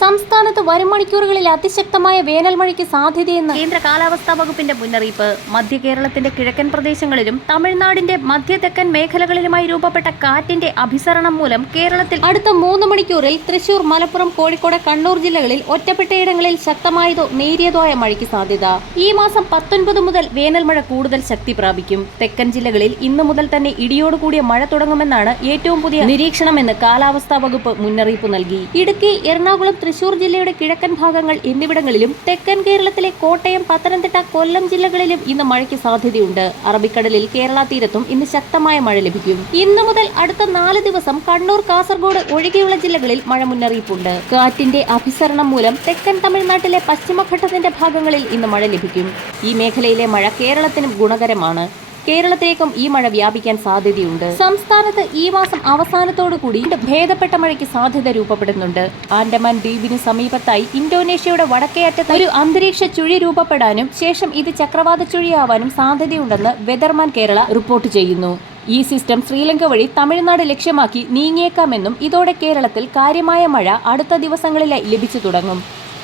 സംസ്ഥാനത്ത് വരും മണിക്കൂറുകളിൽ അതിശക്തമായ വേനൽ മഴയ്ക്ക് സാധ്യതയെന്ന് കേന്ദ്ര കാലാവസ്ഥാ വകുപ്പിന്റെ മുന്നറിയിപ്പ്. മധ്യ കേരളത്തിന്റെ കിഴക്കൻ പ്രദേശങ്ങളിലും തമിഴ്നാടിന്റെ മധ്യ തെക്കൻ മേഖലകളിലുമായി രൂപപ്പെട്ട കാറ്റിന്റെ അഭിസരണം മൂലം കേരളത്തിൽ അടുത്ത മൂന്ന് മണിക്കൂറിൽ തൃശൂർ മലപ്പുറം കോഴിക്കോട് കണ്ണൂർ ജില്ലകളിൽ ഒറ്റപ്പെട്ടയിടങ്ങളിൽ ശക്തമായതോ നേരിയതോ ആയ മഴയ്ക്ക് സാധ്യത. ഈ മാസം പത്തൊൻപത് മുതൽ വേനൽമഴ കൂടുതൽ ശക്തി പ്രാപിക്കും. തെക്കൻ ജില്ലകളിൽ ഇന്നു മുതൽ തന്നെ ഇടിയോടുകൂടിയ മഴ തുടങ്ങുമെന്നാണ് ഏറ്റവും പുതിയ നിരീക്ഷണമെന്ന് കാലാവസ്ഥാ വകുപ്പ് മുന്നറിയിപ്പ് നൽകി. ഇടുക്കി എറണാകുളം തൃശൂർ ജില്ലയുടെ കിഴക്കൻ ഭാഗങ്ങൾ എന്നിവിടങ്ങളിലും തെക്കൻ കേരളത്തിലെ കോട്ടയം പത്തനംതിട്ട കൊല്ലം ജില്ലകളിലും ഇന്ന് മഴയ്ക്ക് സാധ്യതയുണ്ട്. അറബിക്കടലിൽ കേരള തീരത്തും ഇന്ന് ശക്തമായ മഴ ലഭിക്കും. ഇന്നു മുതൽ അടുത്ത നാല് ദിവസം കണ്ണൂർ കാസർഗോഡ് ഒഴികെയുള്ള ജില്ലകളിൽ മഴ മുന്നറിയിപ്പുണ്ട്. കാറ്റിന്റെ അഭിസരണം മൂലം തെക്കൻ തമിഴ്നാട്ടിലെ പശ്ചിമഘട്ടത്തിന്റെ ഭാഗങ്ങളിൽ ഇന്ന് മഴ ലഭിക്കും. ഈ മേഖലയിലെ മഴ കേരളത്തിനും ഗുണകരമാണ്. കേരളത്തിലേക്കും ഈ മഴ വ്യാപിക്കാൻ സാധ്യതയുണ്ട്. സംസ്ഥാനത്ത് ഈ മാസം അവസാനത്തോടു കൂടി ഭേദപ്പെട്ട മഴയ്ക്ക് സാധ്യത രൂപപ്പെടുന്നുണ്ട്. ആൻഡമാൻ ദ്വീപിന് സമീപത്തായി ഇന്തോനേഷ്യയുടെ വടക്കേ അറ്റത്ത് ഒരു അന്തരീക്ഷ ചുഴി രൂപപ്പെടാനും ശേഷം ഇത് ചക്രവാത ചുഴിയാവാനും സാധ്യതയുണ്ടെന്ന് വെതർമാൻ കേരള റിപ്പോർട്ട് ചെയ്യുന്നു. ഈ സിസ്റ്റം ശ്രീലങ്ക വഴി തമിഴ്നാട് ലക്ഷ്യമാക്കി നീങ്ങിയേക്കാമെന്നും ഇതോടെ കേരളത്തിൽ കാര്യമായ മഴ അടുത്ത ദിവസങ്ങളിലായി ലഭിച്ചു തുടങ്ങും.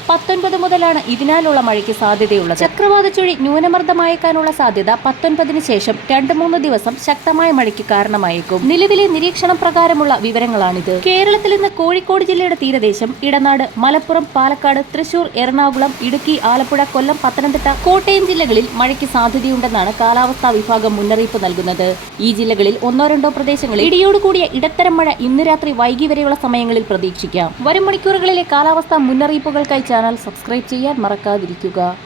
പത്തൊൻപത് മുതലാണ് ഇതിനാലുള്ള മഴയ്ക്ക് സാധ്യതയുള്ളത്. ചക്രവാത ചുഴി ന്യൂനമർദ്ദമായേക്കാനുള്ള സാധ്യത പത്തൊൻപതിന് ശേഷം രണ്ട് മൂന്ന് ദിവസം ശക്തമായ മഴയ്ക്ക് കാരണമായേക്കും. നിലവിലെ നിരീക്ഷണം പ്രകാരമുള്ള വിവരങ്ങളാണിത്. കേരളത്തിൽ ഇന്ന് കോഴിക്കോട് ജില്ലയുടെ തീരദേശം ഇടനാട് മലപ്പുറം പാലക്കാട് തൃശൂർ എറണാകുളം ഇടുക്കി ആലപ്പുഴ കൊല്ലം പത്തനംതിട്ട കോട്ടയം ജില്ലകളിൽ മഴയ്ക്ക് സാധ്യതയുണ്ടെന്നാണ് കാലാവസ്ഥാ വിഭാഗം മുന്നറിയിപ്പ് നൽകുന്നത്. ഈ ജില്ലകളിൽ ഒന്നോ രണ്ടോ പ്രദേശങ്ങളിൽ ഇടിയോടുകൂടിയ ഇടത്തരം മഴ ഇന്ന് രാത്രി വൈകി വരെയുള്ള സമയങ്ങളിൽ പ്രതീക്ഷിക്കാം. വരും മണിക്കൂറുകളിലെ കാലാവസ്ഥാ മുന്നറിയിപ്പുകൾക്കായി ചാനൽ സബ്സ്ക്രൈബ് ചെയ്യാൻ മറക്കാതിരിക്കുക.